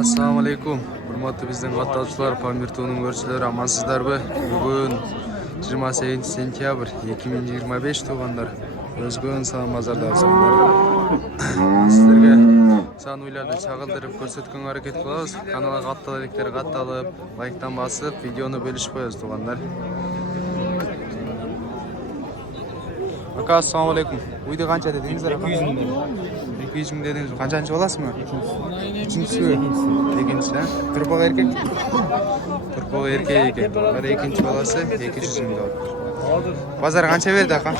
Assalamu alaikum. Hurmatli bizning qatnashchilar, Pamir To'ning ko'rchilar, amansizlarmi? Bugun 28 sentyabr 2025 tug'anlar. O'zgun son bozordarsizlar. Sizlarga son uylarda chaqildirib ko'rsatgan harakat qilamiz. Kanalga qattaliklar qattalib, like'dan bosib, videoni bo'lishib qo'yasiz tug'anlar. Aka, assalomu alaykum. Uyda qancha dedingizlar? 200 ming. 200 ming dedingiz. Qanchanchi olasizmi? Uchinchisi. Ikkinchisi. Turpoq erkak. Turpoq erkak ekan. Bular ikkinchi bolasi 200 ming dollar. Bozor qancha berdi aka?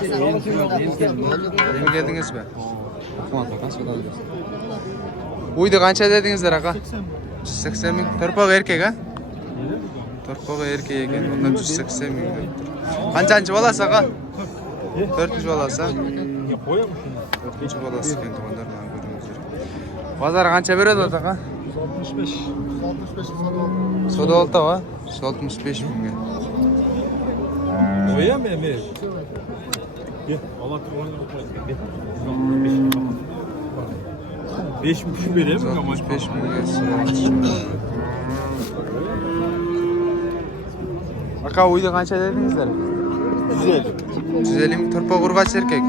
Nima keldingizmi? Uyda qancha dedingizlar aka? 180 ming. Turpoq erkak a? Turpoq erkak ekan. Bundan 180 ming debdir. Qanchanchi bolasi aka? 4. bolasi. 4. bolasi ekan to'g'anlar mana ko'ringizlar. Bozor qancha beradi aka? 165. 165 Soda olta va 165 mingga. Qo'yam men. Allah turg'anini qo'yadi. 5 ming shu beraymi? 165 mingga. Aka uyda qancha dedingizlar? 150. 150 ming turpoq urg'ach erkak.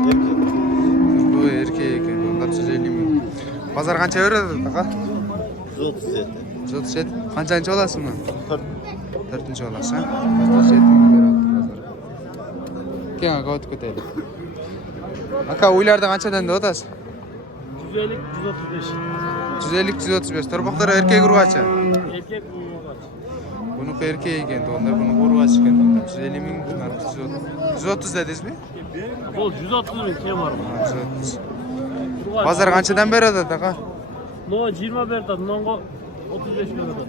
Bu erkak ekan. Bunlar 150 ming. Bozor qancha beradi aka? 137. 137. Qanchanchi olasizmi? 4. olasiz, ha? 137 ming beradi bozor. Keyin aka o'tib ketaylik. Aka uylarda qanchadan deb o'tasiz? 150 135. 150 135. Turpoqlar erkak urg'achi. Erkek urg'ach. Buniki erkak ekan, onda buni urg'ach ekan. 150 ming, narxi 130 dedingizmi? Bol 130 ming kim var mı? 130. Bozor qanchadan beradi aka? No 20 berdi, nongo 35 berdi.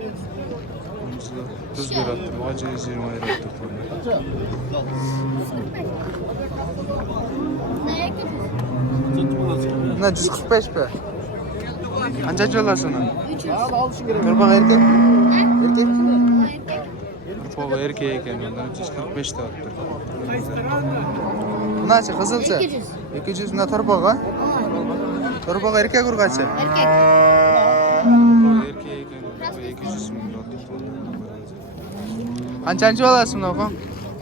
30 beradi. Urg'achi 20 beradi. Buna 145 be. Qanchachi olasizmi? 300. Turpoq erkak? Erkak? Turpoq erkak ekan, undan 145 ta olibdi. Bunachi qizilcha? 200. 200 na turpoq a? Turpoq erkak urg'achi? Erkek. Erkak ekan, 200 ming olibdi. Qanchanchi olasizmi aka?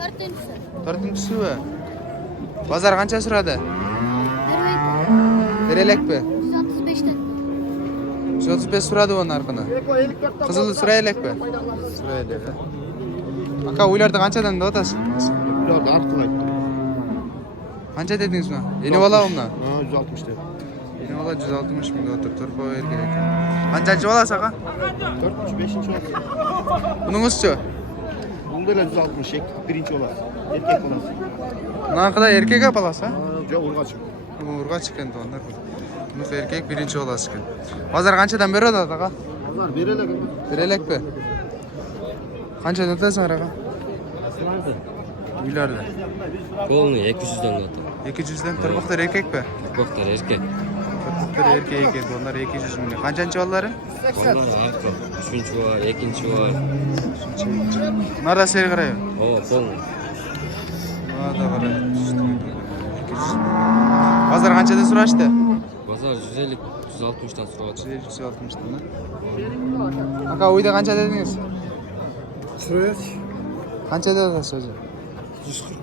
4-tinchisi. 4-tinchisi va. Bozor qancha suradi? Berelakmi? 135'ten. 135 suradi bu narxini. Qizilni suraylikmi? Suraylik. Aka uylarda qanchadan deb o'tasiz? Ularda artmaydı. Qancha dedingizmi? Yeni bola uni? Ha 160 dedi. Yeni bola 160 ming o'tirib turpoq erkak ekan. Qanchanchi bolasi aka? 4. 5. olası. Buningizchi? Bunda da 160 birinci olası. Erkek olası. Narxida erkak bolasi? Ha yok urgaç. Urg'ach ekan to'g'anlar. Bunisi erkak birinchi bolasi ekan. Bozor qanchadan beradi aka? Pazar berelek mi? Berelakmi? Qanchadan o'tasizlar aka? Nerede? Uylarda. Полный 200'den atı. 200'dan turpoqlar erkakmi? Koktar erkek. Turpoqlar erkak ekan, onlar 200 ming. Qanchanchi ollari? Onlar arka. Üçüncü var, ikinci var. Nara seri qaraydi. O полный. Nada qaraydi. 200 ming. Bozor qanchadan so'rashdi? Pazar 150, 160'dan soğuk. 160 dan. Aka uyda qancha dedingiz? Şuraya Qancha dedingiz o'zi? 140.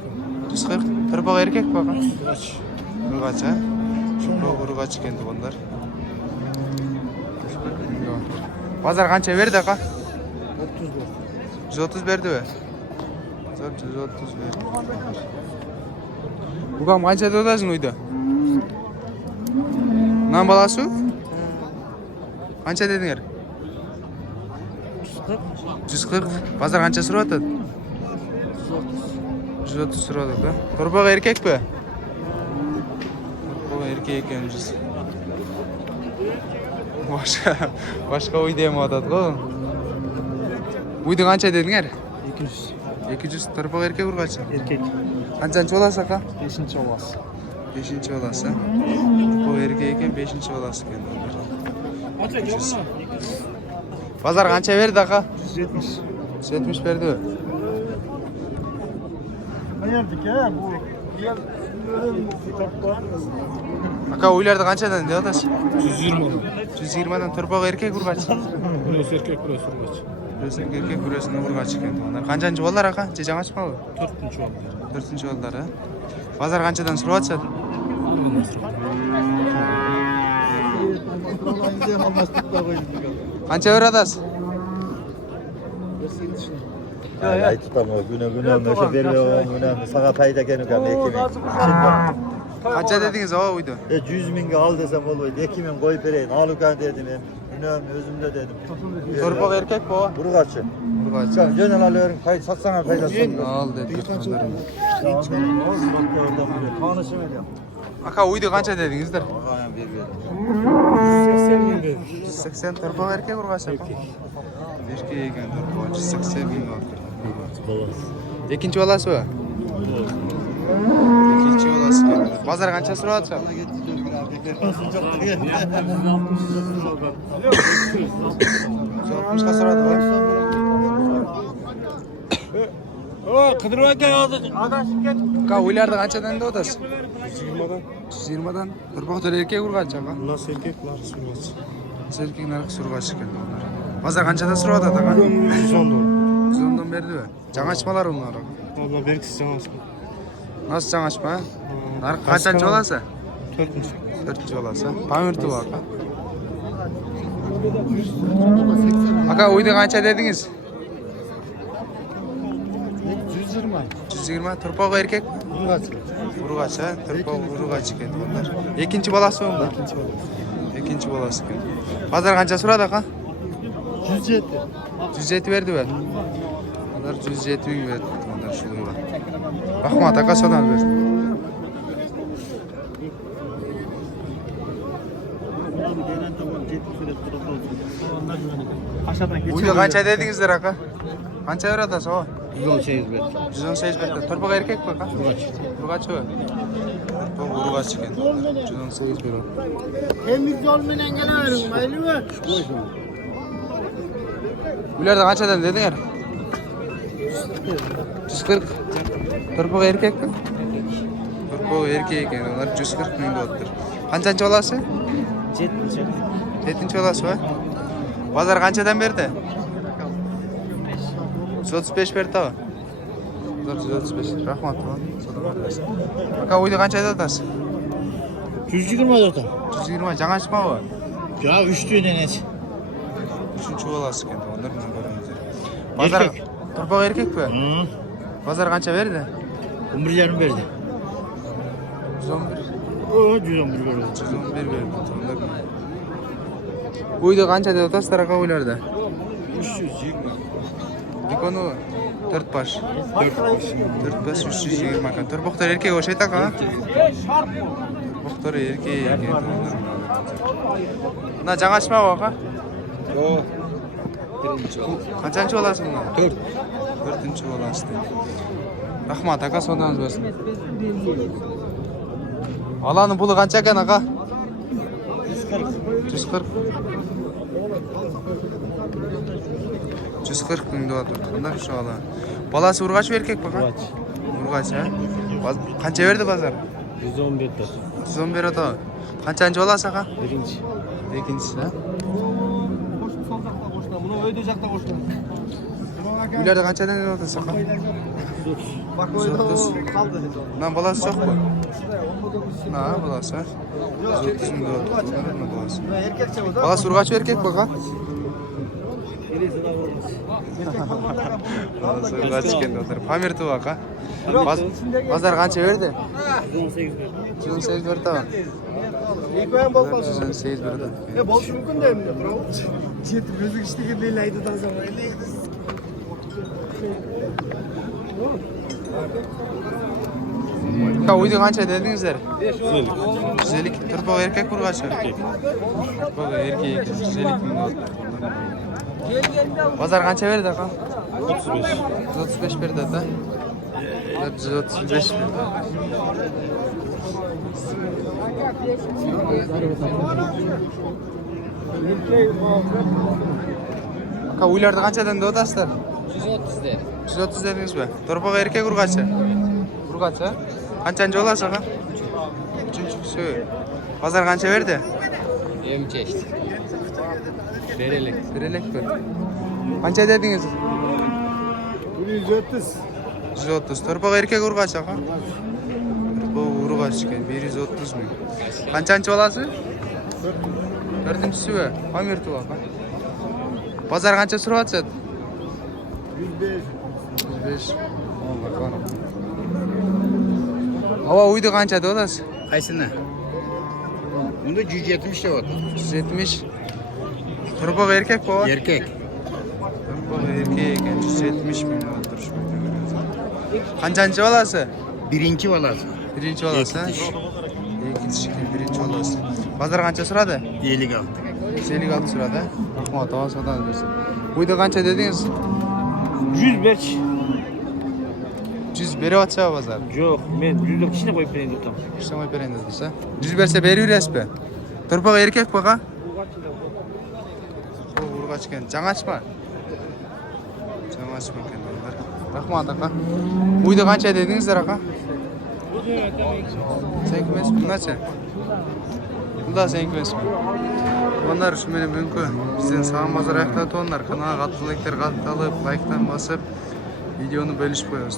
140. Turpoq erkak mi aka? Urg'ach a? Turpoq urg'ach ekan to'g'anlar. Bozor qancha berdi aka? 30 bu. 130 berdi mi? 130 berdi. Bugam qancha dedingiz uyda? Nan balası? Qancha dedinglar? 140. Bozor qancha so'rayapti? 130 so'radi-da. Turpoq erkakmi? Turpoq erkak ekan. Boshqa uyda ham otadi-ku. Uyda qancha dedinglar? 200. 200 turpoq erkak urg'achi. Erkek. Qancha olasiz aka? 5. olası. 5. olasi. Bu erkak ekan 5. olasi ekan. 200. Bozor qancha berdi aka? 170. 170 berdi. Ne yerdik ya bu? Diğer böyle Aka uylarda qanchadan deyapsiz? 120 dan. 120dan turpoq erkek urg'achi. Burası erkek, burası urgaç. Burası erkek, burası urg'achi ekan. Ular qanchанчы bollar aka? Jejangachmi? 4-cü oldu. 4-chi bollar. Bozor qanchadan so'rayapsiz? Qancha beradasiz? Ay tutamıyor. Güne meşe veriyor. Güne sana payda gelip yani ekimin. Qancha dedingiz o uyda? 100 minge al desem olmaydı. Ekimin koyup vereyim. Alukan dedim ben. Güne özümde dedim. Turpoq erkek bu. Buru kaçı. Urg'achi. Sen gönül alıyorum. Pay satsana paydasın. Al dedi. Tanışım ediyorum. Aka uyda qancha dedingizdir? Ağayan bir. 80 turpoq erkek urg'achi. Erkek ekan turpoq 80 ming ikkinchi bolasi bu? İkinci olası. Pazar qancha so'rayapsiz? 60 ga so'radi bu. O, kıdırıp aka adaş gel. Aka uylarda qanchadan deyapsiz? 120dan. 120dan. Turpoqlar erkek urg'achi aka. Nasıl erkek var sürmez. Erkek narxi surg'achi ekan ular. Pazar qanchadan so'radi aka? 110 dan. 110dan berdi-mi? Жаңачмалар ular. Valla berkisiz canası. Nasıl жаңачма? Narxi qanchанчы bolasi? 4-cü. 4-chi bolasi. Pamirti bu aka. Aka uyda qancha dedingiz? 120. 120 turpoq erkek. Urg'achi, turpoq urg'achi ekan ular. Ikkinchi bolasi bu. Ikkinchi bolasi ekan. Pazar qancha so'radi aka? 107. 107 berdi mi? Ular 107 ming berdi. Ular shu uyga. Rahmat aka so'dan berdi. Uyda qancha dedingizlar aka? Qancha beradasiz o? 118 bet. 118 berdi. Turpoq erkek mi aka? Urg'achi mi? Turpoq urg'achi ekan. 118 berdi. Temlik yol menen geleverin, maylimi? Ularda qanchadan dedinglar? 140. Turpoq erkek mi? Turpoq erkek ekan. Ular 140 ming deyaptir. Qanchanchi bolasi? 7. 7-chi bolasi va? Bozor qanchadan berdi? 135 berdi. 135. Rahmat. Aka uyda qancha deyapsiz? 124. 120 жаңачма bu. Ya 3 tane net. 3-chi bolasi ekan. Ular bilan ko'ramiz. Bozor turpoq erkek mi? Bozor qancha berdi? 11'lerini verdi. 111. O 111 verdi. 111 berdi. Ular bilan. Uyda qancha deyapsizlar aka uylarda? 320. Dikonu 4 baş. 4 baş 320 ekan. Turpoqlar erkek o'xshaydi aka. Turpoqlar erkek ekan. Buna жаңачма bu aka? Yo'q. Birinchi oldu. Qanchанчы bolasi bunda? 4. 4-chi bolasi. Rahmat aka sondangiz bo'lsin. Alani puli qancha ekan aka? 140. 140 ming deyapti. Bunlar shu ala. Bolasi urg'achi erkek bu aka? Urg'achi. Qancha berdi bozor? 111 dan. 110 beradi. Qanchанчы bolasi aka? Birinci. Ikkinchisi. Uylarda qanchadan deyapsiz aka? Bak o kaldı. Lan bolasi yo'q bu. Ha, bolasi. 130 ming deyapti. Bolasi. Erkekçe o da. Bolasi urg'achi erkek bu aka? Bolasi urg'achi ekan deyapti. Pamirti bu aka. Bozor qancha berdi? 118 verdi. 118 berdi. İlk ben bol bol. 118 berdi. Bol mümkün değil mi? Bravo. Jet müzik işte gibi leydi daha zaman. Aka uyda qancha dedingizlar? 150. Turpoq erkek urg'achi. Turpoq erkek ekan. 150 ming deyapti. Bozor qancha berdi aka? 35. 135 berdi aka. 135 berdi. Aka uylarda qanchadan deyapsizlar? 130 dedi. 130 dedingizmi? Turpoq erkek urg'achi. Urg'achi? Qanchanchi bolasi aka? 3-chi. Pazar kança verdi? Emçeşti. Berelek. Berelek mi? Kança dediniz? 130. 130. Torpağı erkek urgaç ağa. Torpağı urgaç eкен 130 ming. Kanchanchi balasi? 4-si mi? Pamir tuva. Pazar kancha surib atsa? 105. 105. Allah kanım. Hava uydu kancha deb atasiz? Qaysini? Bunda 170 deyapti. 170. Torpağı erkek baba? Erkek. Torpağı erkek ekan 170 ming o'tirish. Kanchanchi balasi? Birinchi balasi. Birinchi balasi. Ikkinchi birinchi balasi. Pazar kancha suradi? 56. 156 suradi. Rahmat, tava sotamiz bersin. Uyda kancha dedingiz? 100 berch. 100 beryapti bozor. Yo'q, men 100 kishini qo'yib berayin dedim. İşte bereyim dediyse. 100 berse beraverasizmi? Torpağı erkek baqa? O urgaç ekan. Жаңачма? Жаңачма ekan ular. Rahmat aka. Uyda kancha dedingizlar aka? Senki emasmi? Bundachi? Bunda senki emasmi? Onlar şu meni bugungi bizden sağ mazar ayakta tonlar kanalga katıldıklar katılıp, like'tan basıp videonu bölüşüp koyuyoruz.